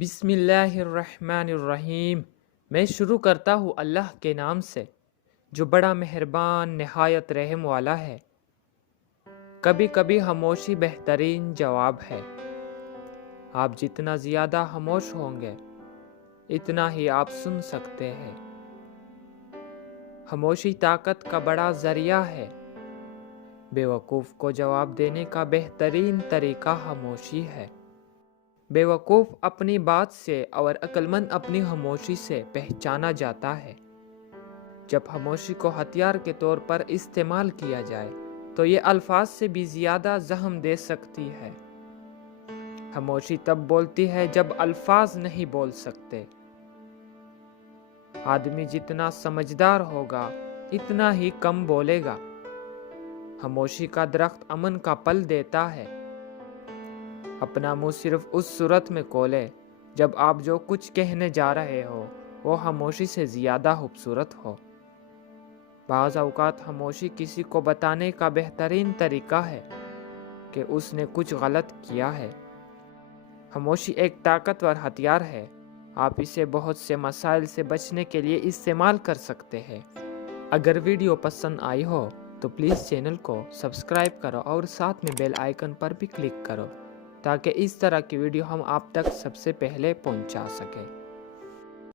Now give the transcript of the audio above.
بسم اللہ الرحمن الرحیم۔ میں شروع کرتا ہوں اللہ کے نام سے جو بڑا مہربان نہایت رحم والا ہے۔ کبھی کبھی خاموشی بہترین جواب ہے۔ آپ جتنا زیادہ خاموش ہوں گے اتنا ہی آپ سن سکتے ہیں۔ خاموشی طاقت کا بڑا ذریعہ ہے۔ بے وقوف کو جواب دینے کا بہترین طریقہ خاموشی ہے۔ بے وقوف اپنی بات سے اور عقل مند اپنی خاموشی سے پہچانا جاتا ہے۔ جب خاموشی کو ہتھیار کے طور پر استعمال کیا جائے تو یہ الفاظ سے بھی زیادہ زخم دے سکتی ہے۔ خاموشی تب بولتی ہے جب الفاظ نہیں بول سکتے۔ آدمی جتنا سمجھدار ہوگا اتنا ہی کم بولے گا۔ خاموشی کا درخت امن کا پل دیتا ہے۔ اپنا منہ صرف اس صورت میں کھولے جب آپ جو کچھ کہنے جا رہے ہو وہ خاموشی سے زیادہ خوبصورت ہو۔ بعض اوقات خاموشی کسی کو بتانے کا بہترین طریقہ ہے کہ اس نے کچھ غلط کیا ہے۔ خاموشی ایک طاقتور ہتھیار ہے۔ آپ اسے بہت سے مسائل سے بچنے کے لیے استعمال کر سکتے ہیں۔ اگر ویڈیو پسند آئی ہو تو پلیز چینل کو سبسکرائب کرو اور ساتھ میں بیل آئیکن پر بھی کلک کرو تاکہ اس طرح کی ویڈیو ہم آپ تک سب سے پہلے پہنچا سکیں۔